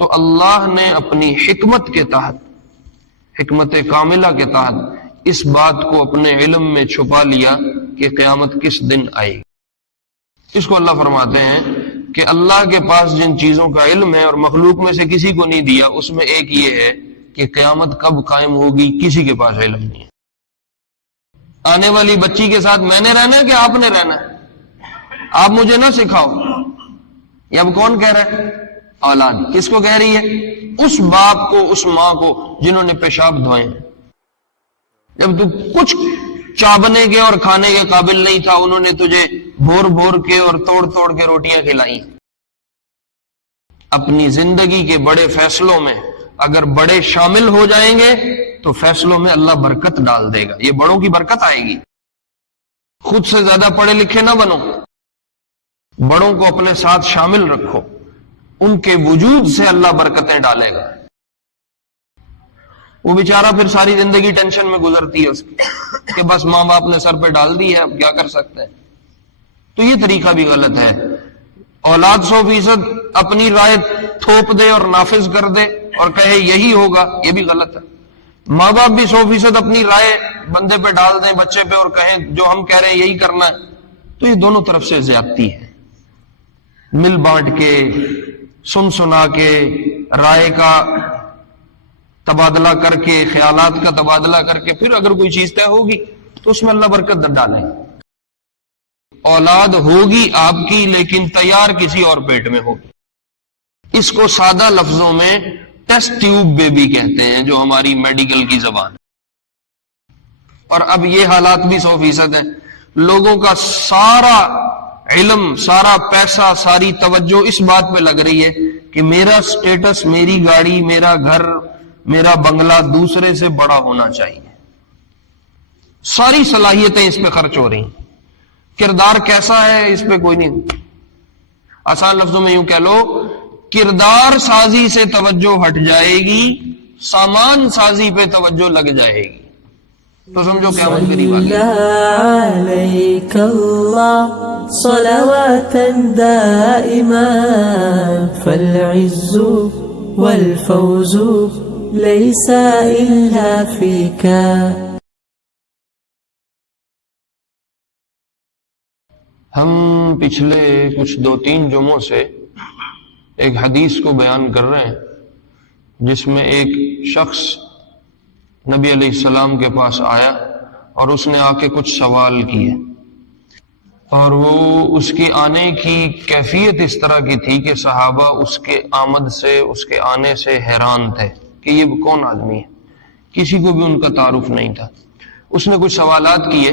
تو اللہ نے اپنی حکمت کے تحت، حکمت کاملہ کے تحت اس بات کو اپنے علم میں چھپا لیا کہ قیامت کس دن آئے گی۔ اس کو اللہ فرماتے ہیں کہ اللہ کے پاس جن چیزوں کا علم ہے اور مخلوق میں سے کسی کو نہیں دیا، اس میں ایک یہ ہے کہ قیامت کب قائم ہوگی کسی کے پاس علم نہیں ہے۔ آنے والی بچی کے ساتھ میں نے رہنا ہے کہ آپ نے رہنا ہے؟ آپ مجھے نہ سکھاؤ۔ یہ اب کون کہہ رہا ہے؟ اولاد۔ کس کو کہہ رہی ہے؟ اس باپ کو، اس ماں کو جنہوں نے پیشاب دھوئے ہیں۔ جب تو کچھ چابنے کے اور کھانے کے قابل نہیں تھا، انہوں نے تجھے بھور بھور کے اور توڑ توڑ کے روٹیاں کھلائی۔ اپنی زندگی کے بڑے فیصلوں میں اگر بڑے شامل ہو جائیں گے تو فیصلوں میں اللہ برکت ڈال دے گا، یہ بڑوں کی برکت آئے گی۔ خود سے زیادہ پڑھے لکھے نہ بنو، بڑوں کو اپنے ساتھ شامل رکھو، ان کے وجود سے اللہ برکتیں ڈالے گا۔ وہ بیچارہ پھر ساری زندگی ٹینشن میں گزرتی ہے اس کی کہ بس ماں باپ نے سر پہ ڈال دی ہے، اب کیا کر سکتے ہیں۔ تو یہ طریقہ بھی غلط ہے۔ اولاد 100% اپنی رائے تھوپ دے اور نافذ کر دے اور کہے یہی ہوگا، یہ بھی غلط ہے۔ ماں باپ بھی 100% اپنی رائے بندے پہ ڈال دیں، بچے پہ، اور کہیں جو ہم کہہ رہے ہیں یہی کرنا ہے، تو یہ دونوں طرف سے زیادتی ہے۔ مل بانٹ کے، سن سنا کے، رائے کا تبادلہ کر کے، خیالات کا تبادلہ کر کے پھر اگر کوئی چیز طے ہوگی تو اس میں اللہ برکت ڈالے۔ اولاد ہوگی آپ کی لیکن تیار کسی اور پیٹ میں ہوگی۔ اس کو سادہ لفظوں میں ٹیسٹ ٹیوب بیبی کہتے ہیں، جو ہماری میڈیکل کی زبان ہے۔ اور اب یہ حالات بھی 100% ہیں۔ لوگوں کا سارا علم، سارا پیسہ، ساری توجہ اس بات پہ لگ رہی ہے کہ میرا سٹیٹس، میری گاڑی، میرا گھر، میرا بنگلہ دوسرے سے بڑا ہونا چاہیے۔ ساری صلاحیتیں اس پہ خرچ ہو رہی ہیں۔ کردار کیسا ہے اس پہ کوئی نہیں۔ آسان لفظوں میں یوں کہہ لو، کردار سازی سے توجہ ہٹ جائے گی، سامان سازی پہ توجہ لگ جائے گی، تو سمجھو قیامت قریب آ گئی۔ علیک اللہ صلواتا دائما فالعز والفوز لیس الا فیک۔ ہم پچھلے کچھ 2-3 جمعوں سے ایک حدیث کو بیان کر رہے ہیں جس میں ایک شخص نبی علیہ السلام کے پاس آیا اور اس نے آ کے کچھ سوال کیے، اور وہ اس کی آنے کی کیفیت اس طرح کی تھی کہ صحابہ اس کے آمد سے، اس کے آنے سے حیران تھے کہ یہ کون آدمی ہے۔ کسی کو بھی ان کا تعارف نہیں تھا۔ اس نے کچھ سوالات کیے،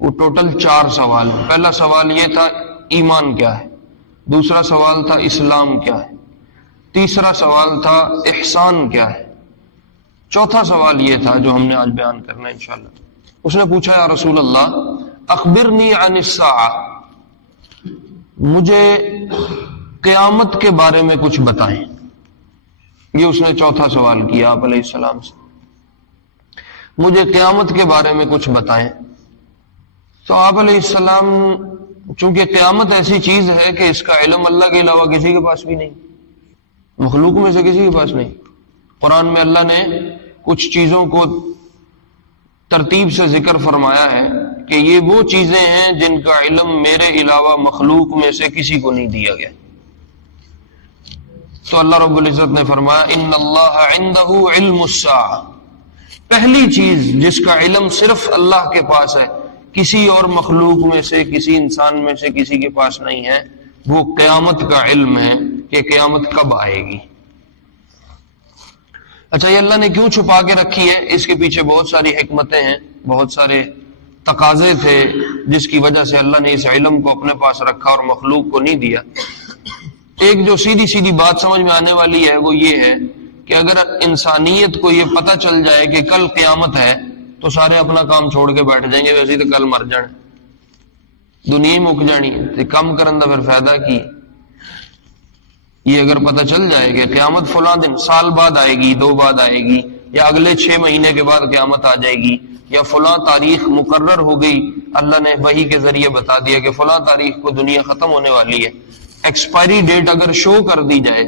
وہ ٹوٹل 4 سوال۔ پہلا سوال یہ تھا ایمان کیا ہے، دوسرا سوال تھا اسلام کیا ہے، تیسرا سوال تھا احسان کیا ہے، چوتھا سوال یہ تھا جو ہم نے آج بیان کرنا ہے انشاءاللہ۔ اس نے پوچھا یا رسول اللہ اخبرنی عن الساعہ، مجھے قیامت کے بارے میں کچھ بتائیں۔ یہ اس نے چوتھا سوال کیا آپ علیہ السلام سے، مجھے قیامت کے بارے میں کچھ بتائیں۔ تو آپ علیہ السلام، چونکہ قیامت ایسی چیز ہے کہ اس کا علم اللہ کے علاوہ کسی کے پاس بھی نہیں، مخلوق میں سے کسی کے پاس نہیں۔ قرآن میں اللہ نے کچھ چیزوں کو ترتیب سے ذکر فرمایا ہے کہ یہ وہ چیزیں ہیں جن کا علم میرے علاوہ مخلوق میں سے کسی کو نہیں دیا گیا۔ تو اللہ رب العزت نے فرمایا ان اللہ عندہ علم الساعہ، پہلی چیز جس کا علم صرف اللہ کے پاس ہے، کسی اور مخلوق میں سے، کسی انسان میں سے کسی کے پاس نہیں ہے، وہ قیامت کا علم ہے کہ قیامت کب آئے گی۔ اچھا، یہ اللہ نے کیوں چھپا کے رکھی ہے؟ اس کے پیچھے بہت ساری حکمتیں ہیں، بہت سارے تقاضے تھے جس کی وجہ سے اللہ نے اس علم کو اپنے پاس رکھا اور مخلوق کو نہیں دیا۔ ایک جو سیدھی سیدھی بات سمجھ میں آنے والی ہے وہ یہ ہے کہ اگر انسانیت کو یہ پتہ چل جائے کہ کل قیامت ہے تو سارے اپنا کام چھوڑ کے بیٹھ جائیں گے، ویسے تو کل مر جانے، دنیا ہی مک جانی ہے، تو کم کرن دا پھر فائدہ کی۔ یہ اگر پتہ چل جائے کہ قیامت فلاں دن، سال بعد آئے گی، 2 بعد آئے گی، یا اگلے 6 مہینے کے بعد قیامت آ جائے گی، یا فلاں تاریخ مقرر ہو گئی، اللہ نے وحی کے ذریعے بتا دیا کہ فلاں تاریخ کو دنیا ختم ہونے والی ہے، ایکسپائری ڈیٹ اگر شو کر دی جائے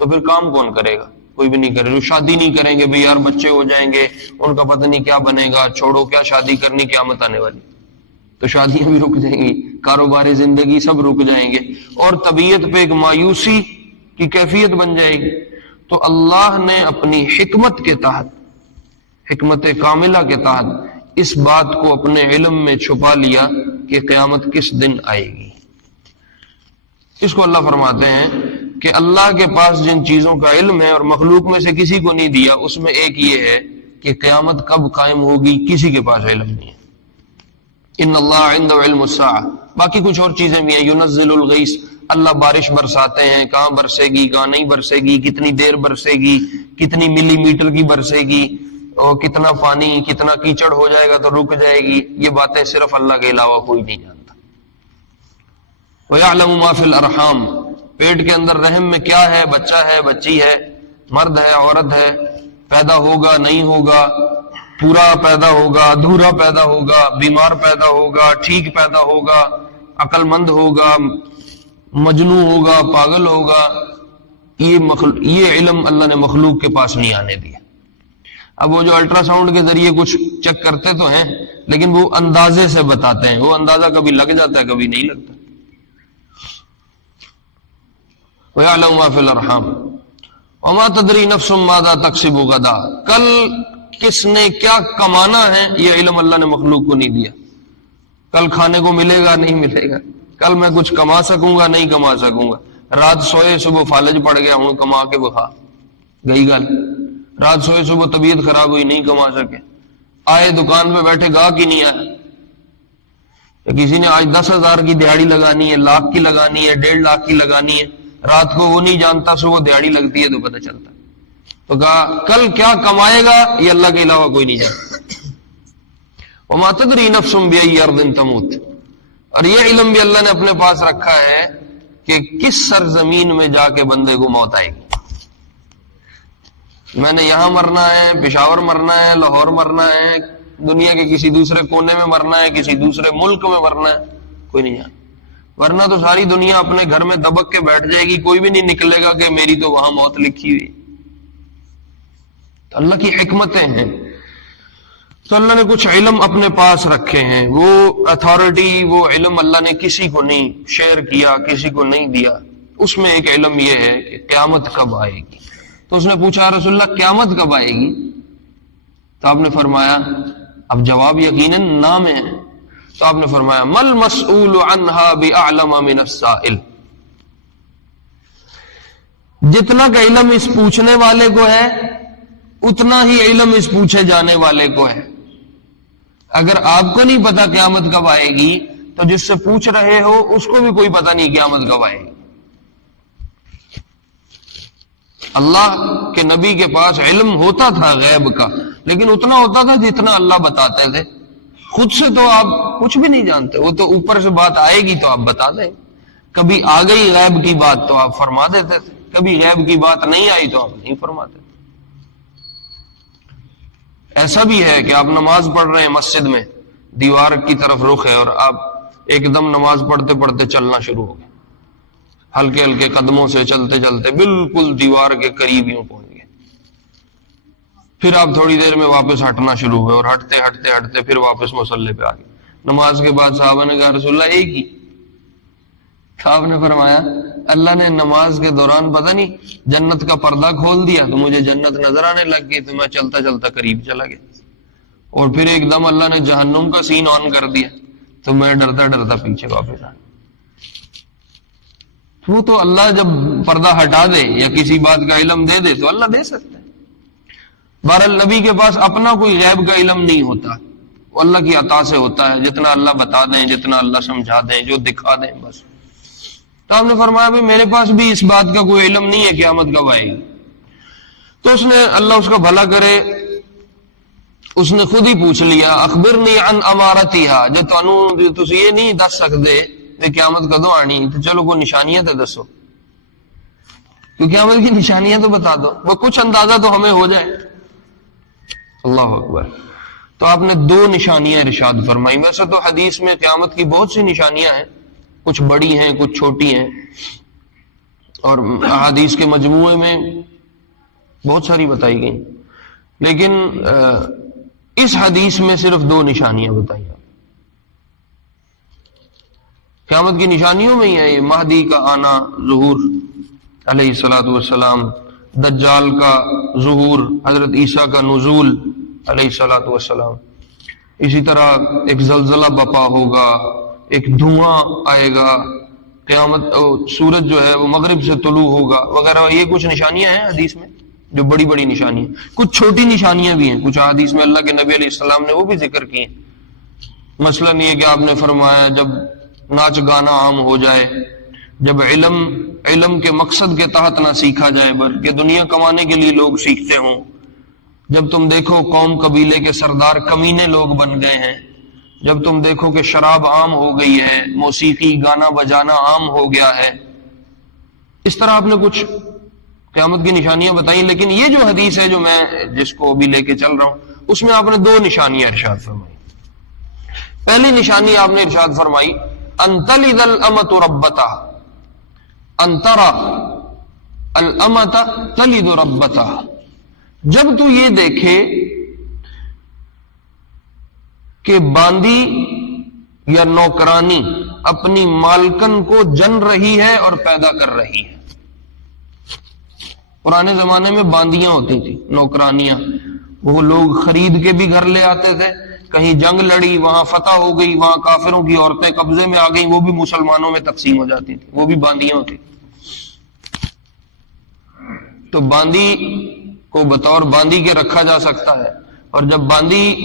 تو پھر کام کون کرے گا؟ کوئی بھی نہیں کرے گا. شادی نہیں کریں گے بھئی یار بچے ہو جائیں گے ان کا پتہ نہیں کیا بنے گا، چھوڑو کیا شادی کرنی، قیامت آنے والی، تو شادیاں بھی رک جائیں گی، کاروبار زندگی سب رک جائیں گے، اور طبیعت پہ ایک مایوسی کی کیفیت بن جائے گی. تو اللہ نے اپنی حکمت کے تحت، حکمت کاملہ کے تحت اس بات کو اپنے علم میں چھپا لیا کہ قیامت کس دن آئے گی. اس کو اللہ فرماتے ہیں کہ اللہ کے پاس جن چیزوں کا علم ہے اور مخلوق میں سے کسی کو نہیں دیا، اس میں ایک یہ ہے کہ قیامت کب قائم ہوگی کسی کے پاس علم نہیں ہے. ان اللہ عنده علم الساعہ. باقی کچھ اور چیزیں بھی ہیں، ينزل الغیث، اللہ بارش برساتے ہیں، کہاں برسے گی کہاں نہیں برسے گی، کتنی دیر برسے گی، کتنی ملی میٹر کی برسے گی، اور کتنا پانی کتنا کیچڑ ہو جائے گا تو رک جائے گی. یہ باتیں صرف اللہ کے علاوہ کوئی نہیں جانتا. وَيَعْلَمُ مَا فِي الْأَرْحَامِ، پیٹ کے اندر رحم میں کیا ہے، بچہ ہے بچی ہے، مرد ہے عورت ہے، پیدا ہوگا نہیں ہوگا، پورا پیدا ہوگا ادھورا پیدا ہوگا، بیمار پیدا ہوگا ٹھیک پیدا ہوگا، عقل مند ہوگا مجنون ہوگا پاگل ہوگا. یہ علم اللہ نے مخلوق کے پاس نہیں آنے دیا. اب وہ جو الٹرا ساؤنڈ کے ذریعے کچھ چیک کرتے تو ہیں لیکن وہ اندازے سے بتاتے ہیں، وہ اندازہ کبھی لگ جاتا ہے کبھی نہیں لگتا. وَيَعْلَمُ مَا فِي الْأَرْحَامِ وَمَا تَدْرِي نَفْسٌ مَاذَا تَكْسِبُ غَدًا. کل کس نے کیا کمانا ہے یہ علم اللہ نے مخلوق کو نہیں دیا. کل کھانے کو ملے گا نہیں ملے گا، کل میں کچھ کما سکوں گا نہیں کما سکوں گا. رات سوئے صبح فالج پڑ گیا ہوں کما کے بخا گئی گل. رات سوئے صبح طبیعت خراب ہوئی نہیں کما سکے، آئے دکان پہ بیٹھے گاہک ہی نہیں آیا. کسی نے آج 10,000 کی دیہڑی لگانی ہے، لاکھ کی لگانی ہے، 1.5 لاکھ کی لگانی ہے، رات کو وہ نہیں جانتا، صبح دیہڑی لگتی ہے تو پتہ چلتا. تو کہا کل کیا کمائے گا یہ اللہ کے علاوہ کوئی نہیں جانتا. وما تدری نفس بأي أرض تموت. اور یہ علم بھی اللہ نے اپنے پاس رکھا ہے کہ کس سرزمین میں جا کے بندے کو موت آئے گی. میں نے یہاں مرنا ہے، پشاور مرنا ہے، لاہور مرنا ہے، دنیا کے کسی دوسرے کونے میں مرنا ہے، کسی دوسرے ملک میں مرنا ہے، کوئی نہیں جانتا. ورنہ تو ساری دنیا اپنے گھر میں دبک کے بیٹھ جائے گی، کوئی بھی نہیں نکلے گا کہ میری تو وہاں موت لکھی ہوئی. تو اللہ کی حکمتیں ہیں. تو اللہ نے کچھ علم اپنے پاس رکھے ہیں، وہ اتھارٹی وہ علم اللہ نے کسی کو نہیں شیئر کیا، کسی کو نہیں دیا. اس میں ایک علم یہ ہے کہ قیامت کب آئے گی. تو اس نے پوچھا رسول اللہ قیامت کب آئے گی؟ تو آپ نے فرمایا، اب جواب یقیناً نہ میں ہے. تو آپ نے فرمایا مل مسئول عنہا بأعلم من السائل. جتنا کا علم اس پوچھنے والے کو ہے اتنا ہی علم اس پوچھے جانے والے کو ہے. اگر آپ کو نہیں پتا قیامت کب آئے گی تو جس سے پوچھ رہے ہو اس کو بھی کوئی پتہ نہیں قیامت کب آئے گی. اللہ کے نبی کے پاس علم ہوتا تھا غیب کا، لیکن اتنا ہوتا تھا جتنا اللہ بتاتے تھے. خود سے تو آپ کچھ بھی نہیں جانتے، وہ تو اوپر سے بات آئے گی تو آپ بتا دیں. کبھی آ گئی غیب کی بات تو آپ فرما دیتے تھے، کبھی غیب کی بات نہیں آئی تو آپ نہیں فرماتے تھے. ایسا بھی ہے کہ آپ نماز پڑھ رہے ہیں مسجد میں، دیوار کی طرف رخ ہے اور آپ ایک دم نماز پڑھتے پڑھتے چلنا شروع ہو گئے، ہلکے ہلکے قدموں سے چلتے چلتے بالکل دیوار کے قریب یوں پہنچ گئے. پھر آپ تھوڑی دیر میں واپس ہٹنا شروع ہوئے اور ہٹتے ہٹتے ہٹتے پھر واپس مصلی پہ آ گئے. نماز کے بعد صحابہ نے کہا رسول اللہ ایک ہی. تو آپ نے فرمایا اللہ نے نماز کے دوران پتہ نہیں جنت کا پردہ کھول دیا تو مجھے جنت نظر آنے لگ گئی، تو میں چلتا چلتا قریب چلا گیا. اور پھر ایک دم اللہ نے جہنم کا سین آن کر دیا تو میں ڈرتا ڈرتا پیچھے واپس آ. وہ تو اللہ جب پردہ ہٹا دے یا کسی بات کا علم دے دے تو اللہ دے سکتا ہے. بہرحال نبی کے پاس اپنا کوئی غیب کا علم نہیں ہوتا، وہ اللہ کی عطا سے ہوتا ہے. جتنا اللہ بتا دیں، جتنا اللہ سمجھا دیں، جو دکھا دیں بس. تو آپ نے فرمایا بھی میرے پاس بھی اس بات کا کوئی علم نہیں ہے قیامت کب آئے گی. تو اس نے اللہ اس کا بھلا کرے اس نے خود ہی پوچھ لیا اخبرنی عن امارتها، جو تانوں تسی یہ نہیں دس سکتے کہ قیامت کدوں آنی، تو چلو کوئی نشانیاں تو دسو، تو قیامت کی نشانیاں تو بتا دو، وہ کچھ اندازہ تو ہمیں ہو جائے. اللہ اکبر. تو آپ نے 2 نشانیاں ارشاد فرمائی. ویسے تو حدیث میں قیامت کی بہت سی نشانیاں ہیں، کچھ بڑی ہیں کچھ چھوٹی ہیں. اور احادیث کے مجموعے میں بہت ساری بتائی گئی، لیکن اس حدیث میں صرف 2 نشانیاں بتائی ہیں۔ قیامت کی نشانیوں میں ہی ہے یہ مہدی کا آنا، ظہور علیہ الصلوۃ والسلام، دجال کا ظہور، حضرت عیسیٰ کا نزول علیہ الصلوۃ والسلام، اسی طرح ایک زلزلہ بپا ہوگا، ایک دھواں آئے گا، قیامت سورج جو ہے وہ مغرب سے طلوع ہوگا وغیرہ۔ یہ کچھ نشانیاں ہیں حدیث میں جو بڑی بڑی نشانیاں، کچھ چھوٹی نشانیاں بھی ہیں، کچھ حدیث میں اللہ کے نبی علیہ السلام نے وہ بھی ذکر کی ہیں۔ مثلاً یہ کہ آپ نے فرمایا جب ناچ گانا عام ہو جائے، جب علم کے مقصد کے تحت نہ سیکھا جائے بلکہ دنیا کمانے کے لیے لوگ سیکھتے ہوں، جب تم دیکھو قوم قبیلے کے سردار کمینے لوگ بن گئے ہیں، جب تم دیکھو کہ شراب عام ہو گئی ہے، موسیقی گانا بجانا عام ہو گیا ہے، اس طرح آپ نے کچھ قیامت کی نشانیاں بتائیں۔ لیکن یہ جو حدیث ہے جو میں جس کو ابھی لے کے چل رہا ہوں، اس میں آپ نے 2 نشانیاں ارشاد فرمائی۔ پہلی نشانی آپ نے ارشاد فرمائی ان تلد الامۃ ربتها، ان ترى الامۃ تلد ربتها، جب تو یہ دیکھے کہ باندی یا نوکرانی اپنی مالکن کو جن رہی ہے اور پیدا کر رہی ہے۔ پرانے زمانے میں باندیاں ہوتی تھی، نوکرانیاں، وہ لوگ خرید کے بھی گھر لے آتے تھے، کہیں جنگ لڑی، وہاں فتح ہو گئی، وہاں کافروں کی عورتیں قبضے میں آ گئیں، وہ بھی مسلمانوں میں تقسیم ہو جاتی تھی، وہ بھی باندیاں ہوتی۔ تو باندی کو بطور باندی کے رکھا جا سکتا ہے، اور جب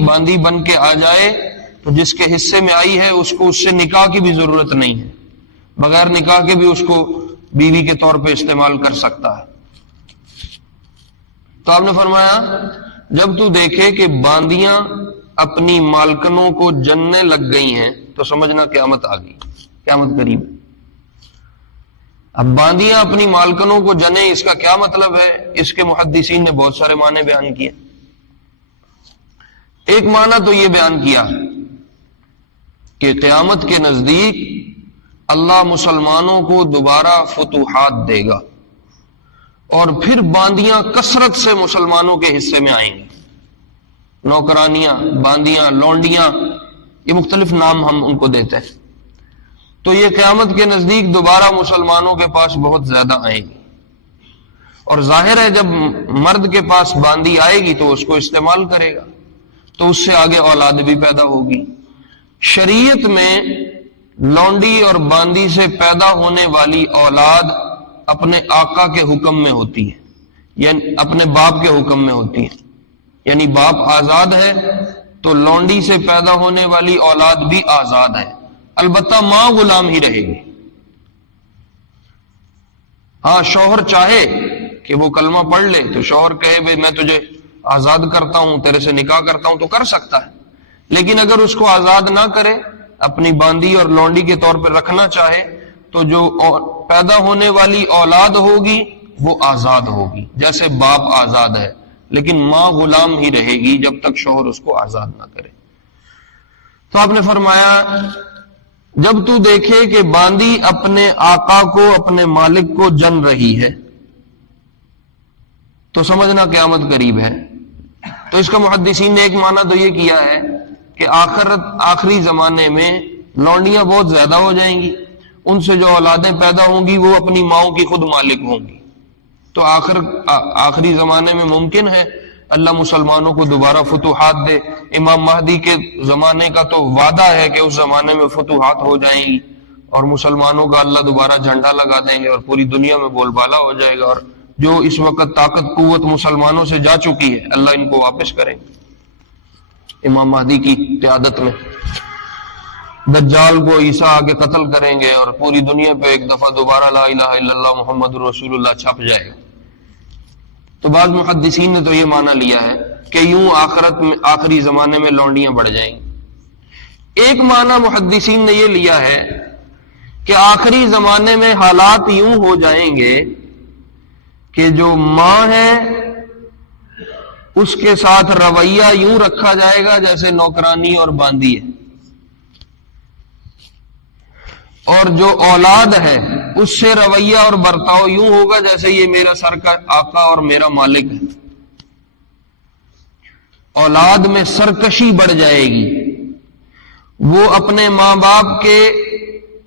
باندی بن کے آ جائے تو جس کے حصے میں آئی ہے اس کو اس سے نکاح کی بھی ضرورت نہیں ہے، بغیر نکاح کے بھی اس کو بیوی کے طور پہ استعمال کر سکتا ہے۔ تو آپ نے فرمایا جب تو دیکھے کہ باندیاں اپنی مالکنوں کو جننے لگ گئی ہیں تو سمجھنا قیامت آ گئی، قیامت قریب۔ اب باندیاں اپنی مالکنوں کو جنے، اس کا کیا مطلب ہے؟ اس کے محدثین نے بہت سارے معنی بیان کیے۔ ایک معنی تو یہ بیان کیا کہ قیامت کے نزدیک اللہ مسلمانوں کو دوبارہ فتوحات دے گا، اور پھر باندیاں کثرت سے مسلمانوں کے حصے میں آئیں گی۔ نوکرانیاں، باندیاں، لونڈیاں، یہ مختلف نام ہم ان کو دیتے ہیں۔ تو یہ قیامت کے نزدیک دوبارہ مسلمانوں کے پاس بہت زیادہ آئیں گی، اور ظاہر ہے جب مرد کے پاس باندی آئے گی تو اس کو استعمال کرے گا، تو اس سے آگے اولاد بھی پیدا ہوگی۔ شریعت میں لونڈی اور باندی سے پیدا ہونے والی اولاد اپنے آقا کے حکم میں ہوتی ہے، یعنی اپنے باپ کے حکم میں ہوتی ہے، یعنی باپ آزاد ہے تو لونڈی سے پیدا ہونے والی اولاد بھی آزاد ہے، البتہ ماں غلام ہی رہے گی۔ ہاں شوہر چاہے کہ وہ کلمہ پڑھ لے تو شوہر کہے بھئی میں تجھے آزاد کرتا ہوں، تیرے سے نکاح کرتا ہوں، تو کر سکتا ہے، لیکن اگر اس کو آزاد نہ کرے، اپنی باندی اور لونڈی کے طور پر رکھنا چاہے، تو جو پیدا ہونے والی اولاد ہوگی وہ آزاد ہوگی، جیسے باپ آزاد ہے، لیکن ماں غلام ہی رہے گی جب تک شوہر اس کو آزاد نہ کرے۔ تو آپ نے فرمایا جب تو دیکھے کہ باندی اپنے آقا کو، اپنے مالک کو جن رہی ہے تو سمجھنا قیامت قریب ہے۔ تو اس کا محدثین نے ایک معنی تو یہ کیا ہے کہ آخری زمانے میں لونڈیاں بہت زیادہ ہو جائیں گی، ان سے جو اولادیں پیدا ہوں گی وہ اپنی ماؤں کی خود مالک ہوں گی، تو آخری زمانے میں ممکن ہے اللہ مسلمانوں کو دوبارہ فتوحات دے۔ امام مہدی کے زمانے کا تو وعدہ ہے کہ اس زمانے میں فتوحات ہو جائیں گی اور مسلمانوں کا اللہ دوبارہ جھنڈا لگا دیں گے اور پوری دنیا میں بول بالا ہو جائے گا، اور جو اس وقت طاقت قوت مسلمانوں سے جا چکی ہے اللہ ان کو واپس کریں گے امام مہدی کی قیادت میں۔ دجال کو عیسیٰ آ کے قتل کریں گے اور پوری دنیا پہ ایک دفعہ دوبارہ لا الہ الا اللہ محمد رسول اللہ چھپ جائے گا۔ تو بعض محدثین نے تو یہ معنی لیا ہے کہ یوں آخری زمانے میں لونڈیاں بڑھ جائیں گی۔ ایک معنی محدثین نے یہ لیا ہے کہ آخری زمانے میں حالات یوں ہو جائیں گے کہ جو ماں ہے اس کے ساتھ رویہ یوں رکھا جائے گا جیسے نوکرانی اور باندی ہے، اور جو اولاد ہے اس سے رویہ اور برتاؤ یوں ہوگا جیسے یہ میرا سر کا آقا اور میرا مالک ہے. اولاد میں سرکشی بڑھ جائے گی، وہ اپنے ماں باپ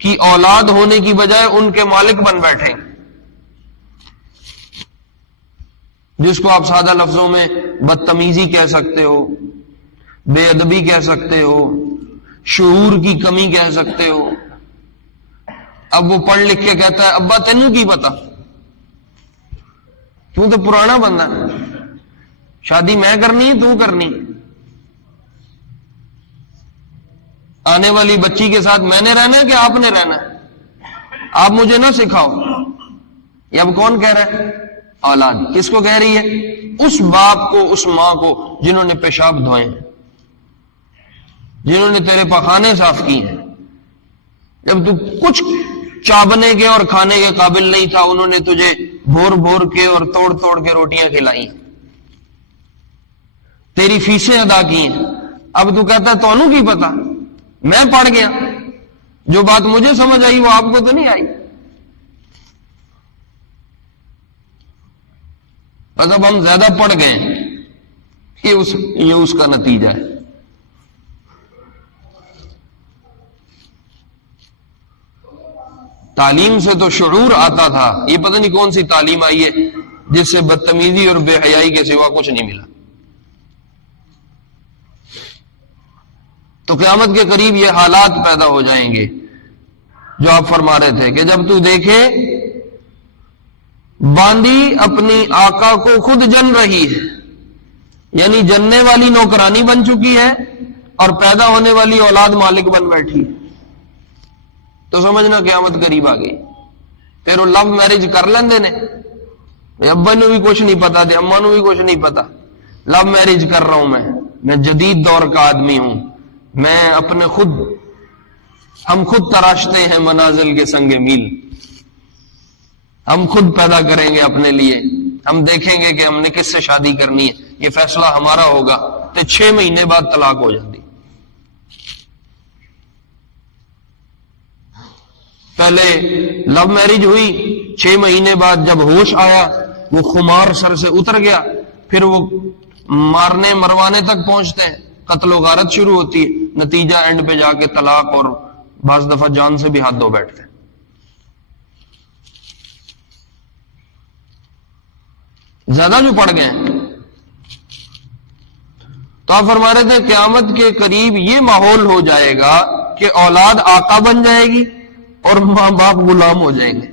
کی اولاد ہونے کی بجائے ان کے مالک بن بیٹھیں گے، جس کو آپ سادہ لفظوں میں بدتمیزی کہہ سکتے ہو، بے ادبی کہہ سکتے ہو، شعور کی کمی کہہ سکتے ہو. اب وہ پڑھ لکھ کے کہتا ہے ابا تینوں کی پتا، تو پرانا بندہ ہے، شادی میں کرنی ہے تو کرنی، آنے والی بچی کے ساتھ میں نے رہنا ہے کہ آپ نے رہنا ہے، آپ مجھے نہ سکھاؤ. یہ اب کون کہہ رہا ہے؟ اولاد. کس کو کہہ رہی ہے؟ اس باپ کو، اس ماں کو جنہوں نے پیشاب دھوئے ہیں، جنہوں نے تیرے پخانے صاف کی ہیں. جب تو کچھ چابنے کے اور کھانے کے قابل نہیں تھا، انہوں نے تجھے بھور بھور کے اور توڑ توڑ کے روٹیاں کھلائی ہیں، تیری فیسیں ادا کی ہیں. اب تو کہتا ہے تونوں کی پتا، میں پڑھ گیا، جو بات مجھے سمجھ آئی وہ آپ کو تو نہیں آئی. بس اب ہم زیادہ پڑھ گئے، یہ اس کا نتیجہ ہے. تعلیم سے تو شعور آتا تھا، یہ پتہ نہیں کون سی تعلیم آئی ہے جس سے بدتمیزی اور بے حیائی کے سوا کچھ نہیں ملا. تو قیامت کے قریب یہ حالات پیدا ہو جائیں گے جو آپ فرما رہے تھے کہ جب تو دیکھے باندی اپنی آقا کو خود جن رہی ہے، یعنی جننے والی نوکرانی بن چکی ہے اور پیدا ہونے والی اولاد مالک بن بیٹھی ہے، تو سمجھنا قیامت قریب آ گئی. پھر وہ لو میرج کر لیندے نے، ابا نو بھی کچھ نہیں پتا تھے، اما نو بھی کچھ نہیں پتا، لو میرج کر رہا ہوں میں جدید دور کا آدمی ہوں، میں اپنے ہم خود تراشتے ہیں منازل کے سنگ میل، ہم خود پیدا کریں گے اپنے لیے، ہم دیکھیں گے کہ ہم نے کس سے شادی کرنی ہے، یہ فیصلہ ہمارا ہوگا. تو 6 مہینے بعد طلاق ہو جاتی. پہلے لو میرج ہوئی، 6 مہینے بعد جب ہوش آیا وہ خمار سر سے اتر گیا، پھر وہ مارنے مروانے تک پہنچتے ہیں، قتل و غارت شروع ہوتی ہے، نتیجہ اینڈ پہ جا کے طلاق اور بعض دفعہ جان سے بھی ہاتھ دھو بیٹھتے ہیں. زیادہ جو پڑ گئے ہیں. تو آپ فرما رہے تھے قیامت کے قریب یہ ماحول ہو جائے گا کہ اولاد آقا بن جائے گی اور ماں باپ غلام ہو جائیں گے.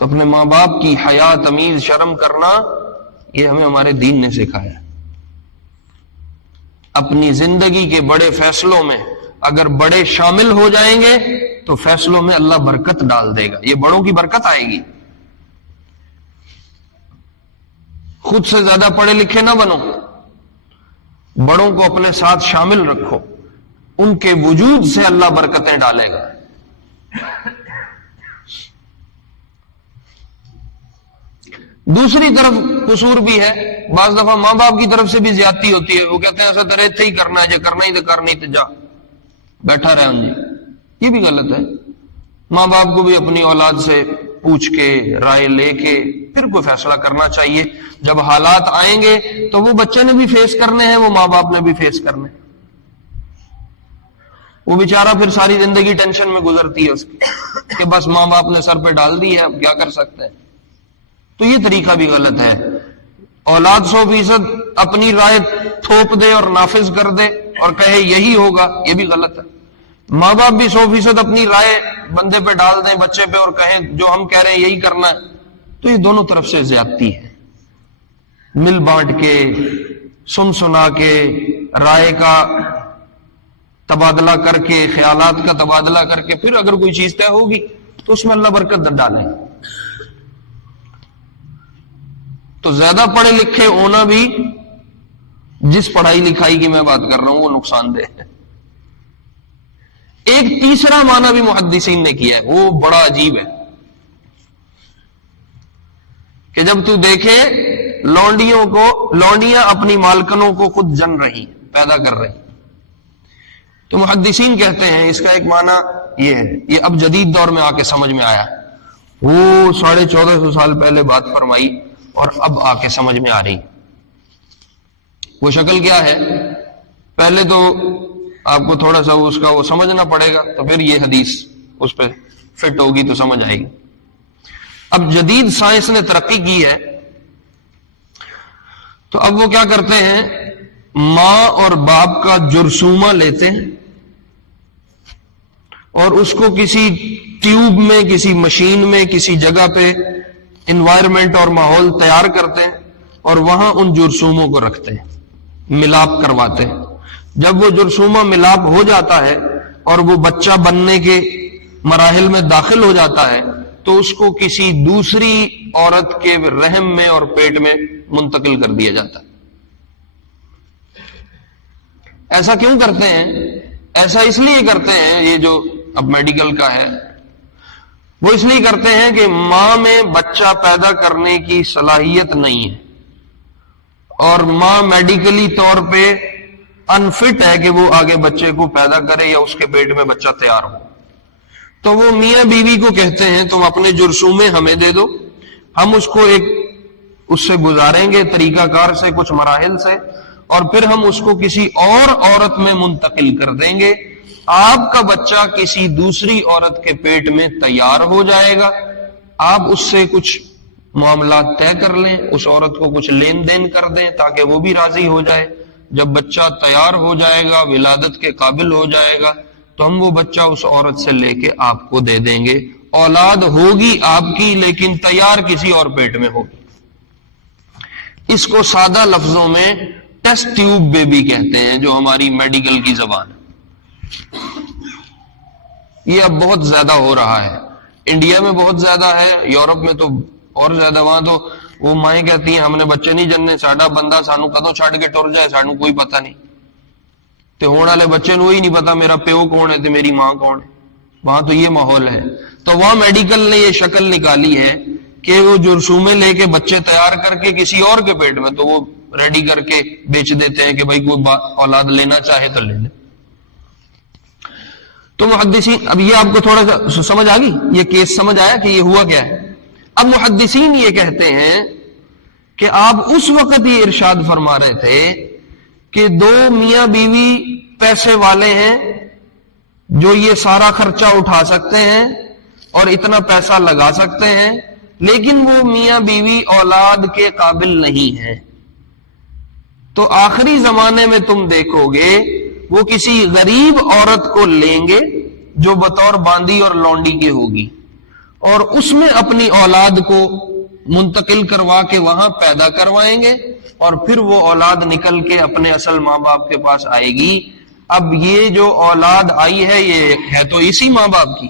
تو اپنے ماں باپ کی حیا، تمیز، شرم کرنا یہ ہمیں ہمارے دین نے سکھایا. اپنی زندگی کے بڑے فیصلوں میں اگر بڑے شامل ہو جائیں گے تو فیصلوں میں اللہ برکت ڈال دے گا، یہ بڑوں کی برکت آئے گی. خود سے زیادہ پڑھے لکھے نہ بنو، بڑوں کو اپنے ساتھ شامل رکھو، ان کے وجود سے اللہ برکتیں ڈالے گا. دوسری طرف قصور بھی ہے، بعض دفعہ ماں باپ کی طرف سے بھی زیادتی ہوتی ہے. وہ کہتے ہیں ایسا تیرے ہی کرنا ہے، جو کرنا ہی تو کرنی تو جا بیٹھا رہے ان جی. یہ بھی غلط ہے. ماں باپ کو بھی اپنی اولاد سے پوچھ کے، رائے لے کے پھر کوئی فیصلہ کرنا چاہیے. جب حالات آئیں گے تو وہ بچے نے بھی فیس کرنے ہیں، وہ ماں باپ نے بھی فیس کرنے ہیں. وہ بیچارہ پھر ساری زندگی ٹینشن میں گزرتی ہے اس کی کہ بس ماں باپ نے سر پہ ڈال دی ہے، اب کیا کر سکتے ہیں. تو یہ طریقہ بھی غلط ہے. اولاد 100% اپنی رائے تھوپ دے اور نافذ کر دے اور کہے یہی ہوگا، یہ بھی غلط ہے. ماں باپ بھی 100% اپنی رائے بندے پہ ڈال دیں، بچے پہ، اور کہیں جو ہم کہہ رہے ہیں یہی کرنا ہے، تو یہ دونوں طرف سے زیادتی ہے. مل بانٹ کے، سن سنا کے، رائے کا تبادلہ کر کے، خیالات کا تبادلہ کر کے پھر اگر کوئی چیز طے ہوگی تو اس میں اللہ برکت ڈالے. تو زیادہ پڑھے لکھے ہونا بھی، جس پڑھائی لکھائی کی میں بات کر رہا ہوں، وہ نقصان دہ ہے. ایک تیسرا معنی بھی محدثین نے کیا ہے، وہ بڑا عجیب ہے کہ جب تو دیکھے لونڈیاں اپنی مالکنوں کو خود جن رہی، پیدا کر رہی، تو محدثین کہتے ہیں اس کا ایک معنی یہ ہے، یہ اب جدید دور میں آ کے سمجھ میں آیا، وہ 1450 سال پہلے بات فرمائی اور اب آ کے سمجھ میں آ رہی۔ وہ شکل کیا ہے؟ پہلے تو آپ کو تھوڑا سا اس کا وہ سمجھنا پڑے گا، تو پھر یہ حدیث اس پہ فٹ ہوگی تو سمجھ آئے گی۔ اب جدید سائنس نے ترقی کی ہے، تو اب وہ کیا کرتے ہیں، ماں اور باپ کا جرثومہ لیتے ہیں اور اس کو کسی ٹیوب میں، کسی مشین میں، کسی جگہ پہ انوائرمنٹ اور ماحول تیار کرتے ہیں اور وہاں ان جرثوموں کو رکھتے ہیں، ملاپ کرواتے ہیں۔ جب وہ جرثومہ ملاپ ہو جاتا ہے اور وہ بچہ بننے کے مراحل میں داخل ہو جاتا ہے تو اس کو کسی دوسری عورت کے رحم میں اور پیٹ میں منتقل کر دیا جاتا ہے۔ ایسا کیوں کرتے ہیں؟ ایسا اس لیے کرتے ہیں، یہ جو اب میڈیکل کا ہے، وہ اس لیے کرتے ہیں کہ ماں میں بچہ پیدا کرنے کی صلاحیت نہیں ہے اور ماں میڈیکلی طور پہ انفٹ ہے کہ وہ آگے بچے کو پیدا کرے یا اس کے پیٹ میں بچہ تیار ہو۔ تو وہ میاں بیوی کو کہتے ہیں تم اپنے جرثومے ہمیں دے دو، ہم اس کو اس سے گزاریں گے طریقہ کار سے، کچھ مراحل سے، اور پھر ہم اس کو کسی اور عورت میں منتقل کر دیں گے، آپ کا بچہ کسی دوسری عورت کے پیٹ میں تیار ہو جائے گا، آپ اس سے کچھ معاملات طے کر لیں، اس عورت کو کچھ لین دین کر دیں تاکہ وہ بھی راضی ہو جائے۔ جب بچہ تیار ہو جائے گا، ولادت کے قابل ہو جائے گا، تو ہم وہ بچہ اس عورت سے لے کے آپ کو دے دیں گے، اولاد ہوگی آپ کی لیکن تیار کسی اور پیٹ میں ہوگی۔ اس کو سادہ لفظوں میں ٹیسٹ ٹیوب بیبی کہتے ہیں، جو ہماری میڈیکل کی زبان ہے۔ یہ اب بہت زیادہ ہو رہا ہے، انڈیا میں بہت زیادہ ہے، یورپ میں تو اور زیادہ۔ وہاں تو وہ مائیں کہتی ہیں ہم نے بچے نہیں جننے، ساڈا بندہ سانو کدوں چھڈ کے ٹر جائے سانو کوئی پتہ نہیں، تے ہونے والے بچے نو ہی نہیں پتا میرا پیو کون ہے تے میری ماں کون ہے۔ وہاں تو یہ ماحول ہے۔ تو وہاں میڈیکل نے یہ شکل نکالی ہے کہ وہ جرثومے لے کے بچے تیار کر کے کسی اور کے پیٹ میں، تو وہ ریڈی کر کے بیچ دیتے ہیں کہ بھائی کوئی اولاد لینا چاہے تو لے لے۔ تو محدثین، اب یہ آپ کو تھوڑا سا سمجھ آ گئی، یہ کیس سمجھ آیا کہ یہ ہوا کیا ہے۔ اب محدثین یہ کہتے ہیں کہ آپ اس وقت یہ ارشاد فرما رہے تھے کہ دو میاں بیوی پیسے والے ہیں جو یہ سارا خرچہ اٹھا سکتے ہیں اور اتنا پیسہ لگا سکتے ہیں، لیکن وہ میاں بیوی اولاد کے قابل نہیں ہیں۔ تو آخری زمانے میں تم دیکھو گے وہ کسی غریب عورت کو لیں گے جو بطور باندی اور لونڈی کے ہوگی، اور اس میں اپنی اولاد کو منتقل کروا کے وہاں پیدا کروائیں گے، اور پھر وہ اولاد نکل کے اپنے اصل ماں باپ کے پاس آئے گی۔ اب یہ جو اولاد آئی ہے یہ ہے تو اسی ماں باپ کی،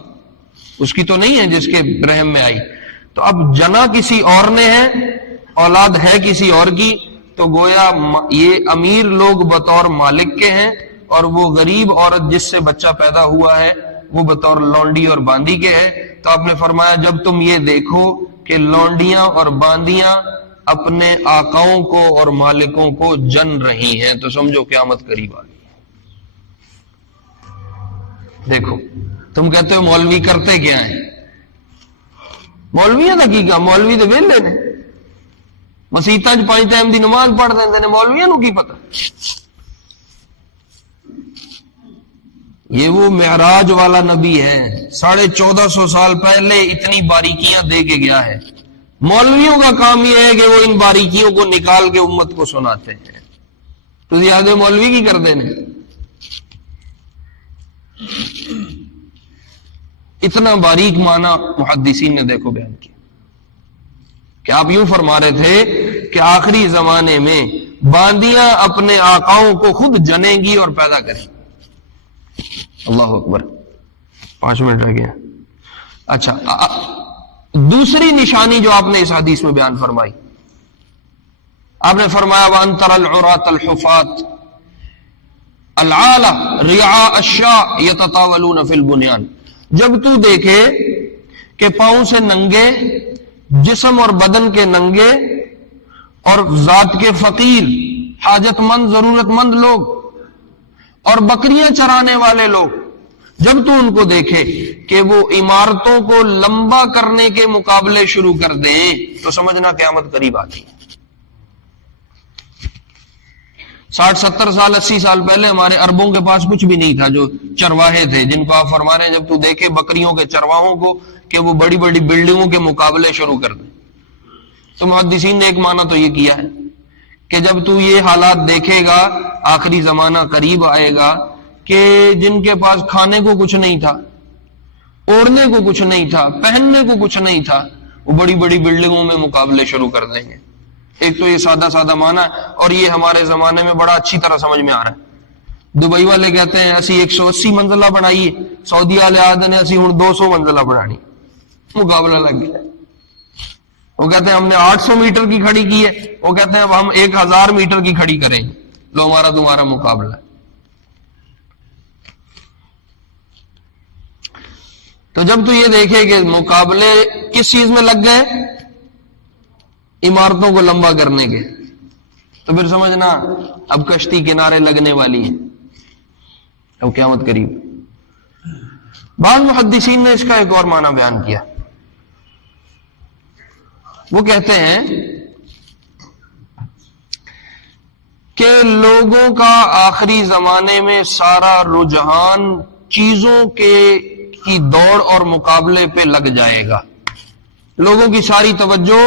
اس کی تو نہیں ہے جس کے رحم میں آئی۔ تو اب جنا کسی اور نے ہے، اولاد ہے کسی اور کی، تو گویا یہ امیر لوگ بطور مالک کے ہیں اور وہ غریب عورت جس سے بچہ پیدا ہوا ہے وہ بطور لونڈی اور باندی کے ہے۔ تو آپ نے فرمایا جب تم یہ دیکھو کہ لونڈیاں اور باندیاں اپنے آقاؤں کو اور مالکوں کو جن رہی ہیں تو سمجھو قیامت قریب آ گئی۔ دیکھو تم کہتے ہو مولوی کرتے کیا ہیں؟ مولویاں دا کی کام؟ مولوی تو ویلے نے، مسیتاں 5 ٹائم دی نماز پڑھ دیں نے، مولویاں نو کی پتہ؟ یہ وہ معراج والا نبی ہے، 1450 سال پہلے اتنی باریکیاں دے کے گیا ہے۔ مولویوں کا کام یہ ہے کہ وہ ان باریکیوں کو نکال کے امت کو سناتے ہیں۔ تو زیادہ مولوی کی کر دینے، اتنا باریک معنی محدثین نے دیکھو بیان کیا کہ آپ یوں فرما رہے تھے کہ آخری زمانے میں باندیاں اپنے آقاؤں کو خود جنیں گی اور پیدا کریں گی۔ اللہ اکبر، 5 منٹ رہ گیا۔ اچھا، دوسری نشانی جو آپ نے اس حدیث میں بیان فرمائی، آپ نے فرمایا وَأَن تَرَى الْعُرَاةَ الْحُفَاةَ الْعَالَةَ رِعَاءَ الشَّاءِ يَتَطَاوَلُونَ فِي الْبُنْيَانِ، جب تو دیکھے کہ پاؤں سے ننگے، جسم اور بدن کے ننگے اور ذات کے فقیر، حاجت مند، ضرورت مند لوگ اور بکریاں چرانے والے لوگ جب تو ان کو دیکھے کہ وہ عمارتوں کو لمبا کرنے کے مقابلے شروع کر دیں تو سمجھنا قیامت قریب آتی ہے۔ 60 70 سال 80 سال پہلے ہمارے عربوں کے پاس کچھ بھی نہیں تھا، جو چرواہے تھے جن کو آپ فرما رہے ہیں جب تو دیکھے بکریوں کے چرواہوں کو کہ وہ بڑی بڑی بلڈنگوں کے مقابلے شروع کر دیں، تو محدثین نے ایک معنی تو یہ کیا ہے کہ جب تو یہ حالات دیکھے گا آخری زمانہ قریب آئے گا کہ جن کے پاس کھانے کو کچھ نہیں تھا، اوڑھنے کو کچھ نہیں تھا، پہننے کو کچھ نہیں تھا، وہ بڑی بڑی بلڈنگوں میں مقابلے شروع کر دیں گے۔ ایک تو یہ سادہ سادہ معنی ہے، اور یہ ہمارے زمانے میں بڑا اچھی طرح سمجھ میں آ رہا ہے۔ دبئی والے کہتے ہیں اسی 180 منزلہ بنائیے، سعودی والے آدھے نے اسی ہوں 200 منزلہ بنانی، مقابلہ لگ گیا۔ وہ کہتے ہیں ہم نے 800 میٹر کی کھڑی کی ہے، وہ کہتے ہیں اب ہم 1000 میٹر کی کھڑی کریں گے، لو ہمارا تمہارا مقابلہ ہے۔ تو جب تو یہ دیکھے کہ مقابلے کس چیز میں لگ گئے، عمارتوں کو لمبا کرنے کے، تو پھر سمجھنا اب کشتی کنارے لگنے والی ہے، اب قیامت قریب۔ بعض محدثین نے اس کا ایک اور معنی بیان کیا، وہ کہتے ہیں کہ لوگوں کا آخری زمانے میں سارا رجحان چیزوں کی دوڑ اور مقابلے پہ لگ جائے گا، لوگوں کی ساری توجہ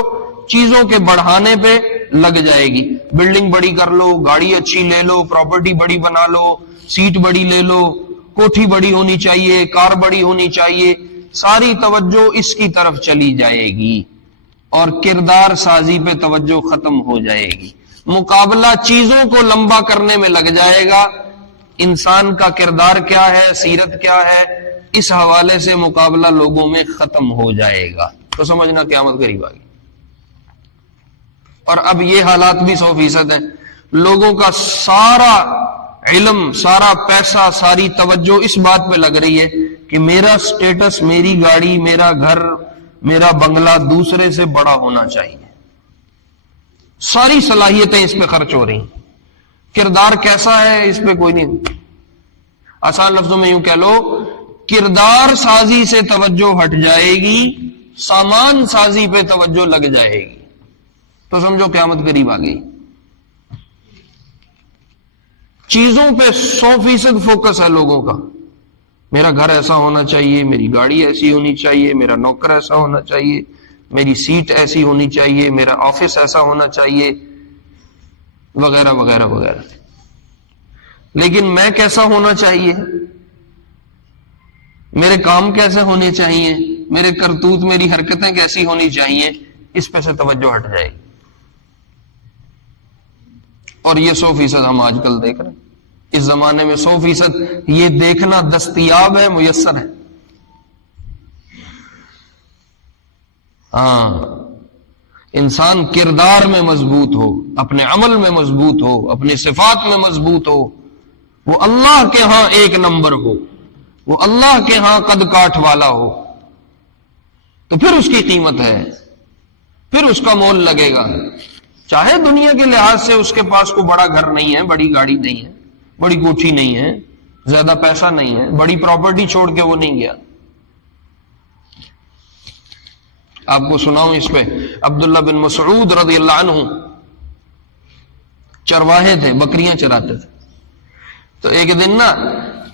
چیزوں کے بڑھانے پہ لگ جائے گی۔ بلڈنگ بڑی کر لو، گاڑی اچھی لے لو، پراپرٹی بڑی بنا لو، سیٹ بڑی لے لو، کوٹھی بڑی ہونی چاہیے، کار بڑی ہونی چاہیے، ساری توجہ اس کی طرف چلی جائے گی اور کردار سازی پہ توجہ ختم ہو جائے گی۔ مقابلہ چیزوں کو لمبا کرنے میں لگ جائے گا، انسان کا کردار کیا ہے، سیرت کیا ہے، اس حوالے سے مقابلہ لوگوں میں ختم ہو جائے گا، تو سمجھنا قیامت قریب آ گئی۔ اور اب یہ حالات بھی 100% ہیں، لوگوں کا سارا علم، سارا پیسہ، ساری توجہ اس بات پہ لگ رہی ہے کہ میرا سٹیٹس، میری گاڑی، میرا گھر، میرا بنگلہ دوسرے سے بڑا ہونا چاہیے، ساری صلاحیتیں اس پہ خرچ ہو رہی ہیں۔ کردار کیسا ہے اس پہ کوئی نہیں، آسان لفظوں میں یوں کہہ لو، کردار سازی سے توجہ ہٹ جائے گی، سامان سازی پہ توجہ لگ جائے گی، تو سمجھو قیامت قریب آ گئی۔ چیزوں پہ 100% فوکس ہے لوگوں کا، میرا گھر ایسا ہونا چاہیے، میری گاڑی ایسی ہونی چاہیے، میرا نوکر ایسا ہونا چاہیے، میری سیٹ ایسی ہونی چاہیے، میرا آفس ایسا ہونا چاہیے، وغیرہ وغیرہ وغیرہ۔ لیکن میں کیسا ہونا چاہیے، میرے کام کیسے ہونے چاہیے، میرے کرتوت، میری حرکتیں کیسی ہونی چاہیے، اس پہ سے توجہ ہٹ جائے گی۔ اور یہ 100% ہم آج کل دیکھ رہے ہیں، اس زمانے میں 100% یہ دیکھنا دستیاب ہے، میسر ہے۔ ہاں، انسان کردار میں مضبوط ہو، اپنے عمل میں مضبوط ہو، اپنی صفات میں مضبوط ہو، وہ اللہ کے ہاں ایک نمبر ہو، وہ اللہ کے ہاں قد کاٹ والا ہو، تو پھر اس کی قیمت ہے، پھر اس کا مول لگے گا۔ چاہے دنیا کے لحاظ سے اس کے پاس کوئی بڑا گھر نہیں ہے، بڑی گاڑی نہیں ہے، بڑی کوٹھی نہیں ہے، زیادہ پیسہ نہیں ہے، بڑی پراپرٹی چھوڑ کے وہ نہیں گیا۔ آپ کو سناؤں اس پہ، عبداللہ بن مسعود رضی اللہ عنہ چرواہے تھے، بکریاں چراتے تھے، تو ایک دن نا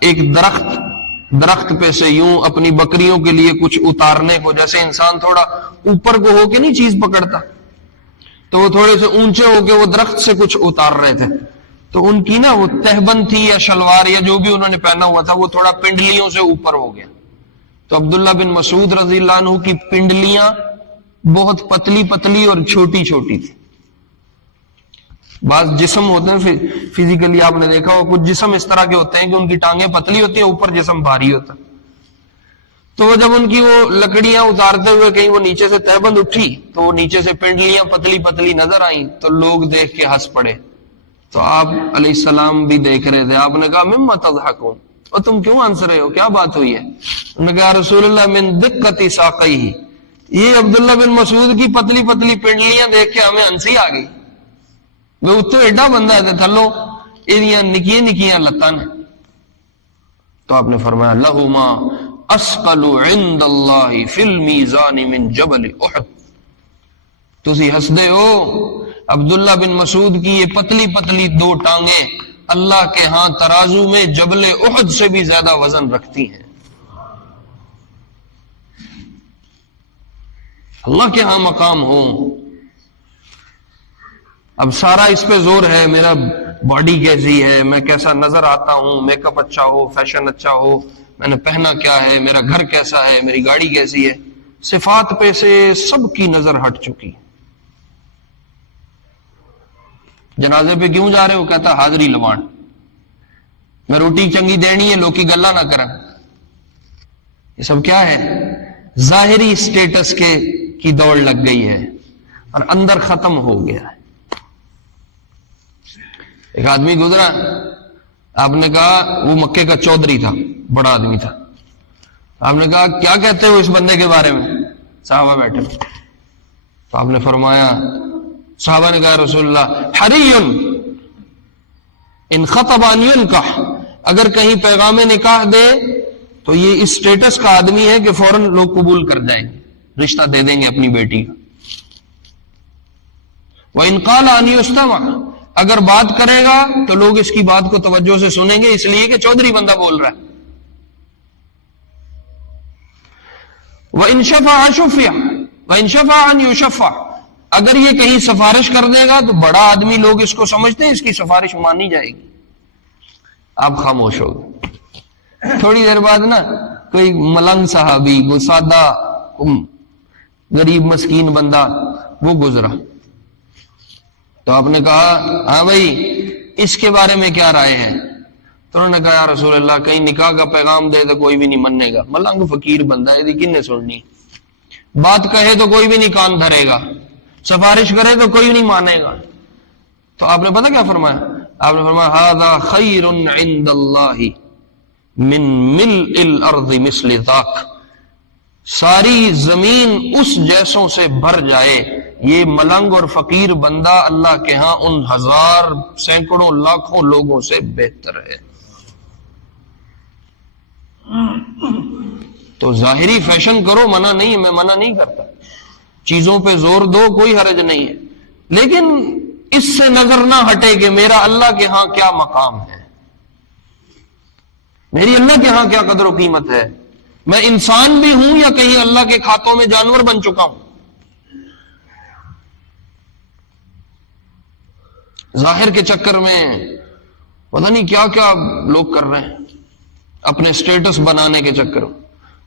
ایک درخت پہ سے یوں اپنی بکریوں کے لیے کچھ اتارنے کو، جیسے انسان تھوڑا اوپر کو ہو کے نہیں چیز پکڑتا، تو وہ تھوڑے سے اونچے ہو کے وہ درخت سے کچھ اتار رہے تھے، تو ان کی نا وہ تہبند تھی یا شلوار یا جو بھی انہوں نے پہنا ہوا تھا وہ تھوڑا پنڈلیوں سے اوپر ہو گیا۔ تو عبداللہ بن مسعود رضی اللہ عنہ کی پنڈلیاں بہت پتلی پتلی اور چھوٹی چھوٹی تھی۔ بعض جسم ہوتے ہیں فزیکلی آپ نے دیکھا ہو، کچھ جسم اس طرح کے ہوتے ہیں کہ ان کی ٹانگیں پتلی ہوتی ہیں، اوپر جسم بھاری ہوتا ہے۔ تو وہ جب ان کی وہ لکڑیاں اتارتے ہوئے کہیں وہ نیچے سے تہبند اٹھی تو وہ نیچے سے پنڈلیاں پتلی پتلی نظر آئیں، تو لوگ دیکھ کے ہنس پڑے۔ تو آپ علیہ السلام بھی دیکھ رہے تھے، آپ نے کہا مما تضحکون، اور تم کیوں ہنس رہے ہو، کیا بات ہوئی ہے؟ انہوں نے کہا رسول اللہ من دقت ساقیہ، یہ عبداللہ بن مسعود کی پتلی پتلی پنڈلیاں دیکھ کے ہمیں ہنسی آ گئی، وہ اتو ایڈا بندہ ہے تھلو یہ نکیاں نکیاں لتاں نے، تو آپ نے فرمایا لہما اسقل عند اللہ فی المیزان من جبل احد. تسی ہسدے ہو، عبداللہ بن مسعود کی یہ پتلی پتلی دو ٹانگیں اللہ کے ہاں ترازو میں جبل احد سے بھی زیادہ وزن رکھتی ہیں. اللہ کے ہاں مقام ہو. اب سارا اس پہ زور ہے، میرا باڈی کیسی ہے، میں کیسا نظر آتا ہوں، میک اپ اچھا ہو، فیشن اچھا ہو، میں نے پہنا کیا ہے، میرا گھر کیسا ہے، میری گاڑی کیسی ہے. صفات پہ سے سب کی نظر ہٹ چکی. جنازے پہ کیوں جا رہے ہو؟ کہتا حاضری لوان، میں روٹی چنگی دینی ہے، لوگ کی گلا نہ کرن. یہ سب کیا ہے؟ ظاہری اسٹیٹس کی دوڑ لگ گئی ہے اور اندر ختم ہو گیا ہے. ایک آدمی گزرا، آپ نے کہا وہ مکے کا چودھری تھا، بڑا آدمی تھا. آپ نے کہا کیا کہتے ہو اس بندے کے بارے میں؟ صحابہ بیٹھے. تو آپ نے فرمایا، صحابہ نے کہا رسول اللہ حری ان خطب ان ينکح، اگر کہیں پیغام نکاح دے تو یہ اس سٹیٹس کا آدمی ہے کہ فوراً لوگ قبول کر جائیں گے، رشتہ دے دیں گے اپنی بیٹی کا. وَإِنْ قَالَ أَنْ يُسْتَمَعَ، اگر بات کرے گا تو لوگ اس کی بات کو توجہ سے سنیں گے، اس لیے کہ چودھری بندہ بول رہا ہے. وَإِنْ شَفَعَ شُفِعَ وَإِنْ شَفَعَ أَنْ يُشَفَّعَ، اگر یہ کہیں سفارش کر دے گا تو بڑا آدمی لوگ اس کو سمجھتے ہیں اس کی سفارش مانی جائے گی. آپ خاموش ہو گئے. تھوڑی دیر بعد نا کوئی ملنگ صحابی، وہ سادہ غریب مسکین بندہ وہ گزرا. تو آپ نے کہا ہاں بھائی اس کے بارے میں کیا رائے ہے؟ تو انہوں نے کہا یا رسول اللہ کہیں نکاح کا پیغام دے تو کوئی بھی نہیں مننے گا، ملنگ فقیر بندہ ہے، کن نے سننی، بات کہے تو کوئی بھی نہیں کان دھرے گا، سفارش کرے تو کوئی نہیں مانے گا. تو آپ نے پتہ کیا فرمایا؟ آپ نے فرمایا ھذا خیر عند اللہ من ملء الارض مثل ذاک، ساری زمین اس جیسوں سے بھر جائے، یہ ملنگ اور فقیر بندہ اللہ کے ہاں ان ہزار سینکڑوں لاکھوں لوگوں سے بہتر ہے. تو ظاہری فیشن کرو، منع نہیں ہے، میں منع نہیں کرتا، چیزوں پہ زور دو، کوئی حرج نہیں ہے، لیکن اس سے نظر نہ ہٹے کہ میرا اللہ کے ہاں کیا مقام ہے، میری اللہ کے ہاں کیا قدر و قیمت ہے، میں انسان بھی ہوں یا کہیں اللہ کے کھاتوں میں جانور بن چکا ہوں. ظاہر کے چکر میں پتہ نہیں کیا کیا لوگ کر رہے ہیں اپنے سٹیٹس بنانے کے چکر میں.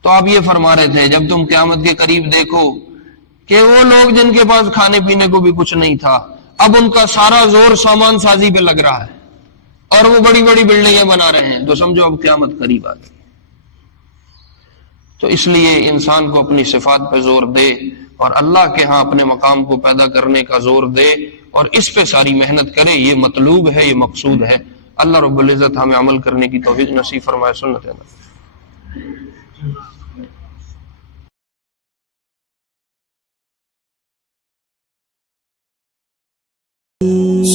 تو آپ یہ فرما رہے تھے جب تم قیامت کے قریب دیکھو کہ وہ لوگ جن کے پاس کھانے پینے کو بھی کچھ نہیں تھا، اب ان کا سارا زور سامان سازی پہ لگ رہا ہے اور وہ بڑی بڑی بلڈنگیں بنا رہے ہیں، تو سمجھو اب قیامت قریب آ گئی. تو اس لیے انسان کو اپنی صفات پہ زور دے اور اللہ کے ہاں اپنے مقام کو پیدا کرنے کا زور دے اور اس پہ ساری محنت کرے. یہ مطلوب ہے، یہ مقصود ہے. اللہ رب العزت ہمیں عمل کرنے کی توفیق نصیب فرمائے. سنت ہے.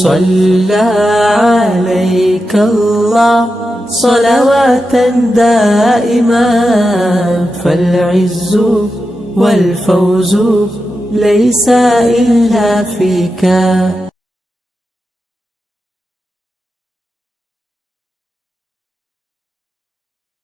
صلى عليك الله صلواتا دائما فالعز والفوز ليس إلا فيك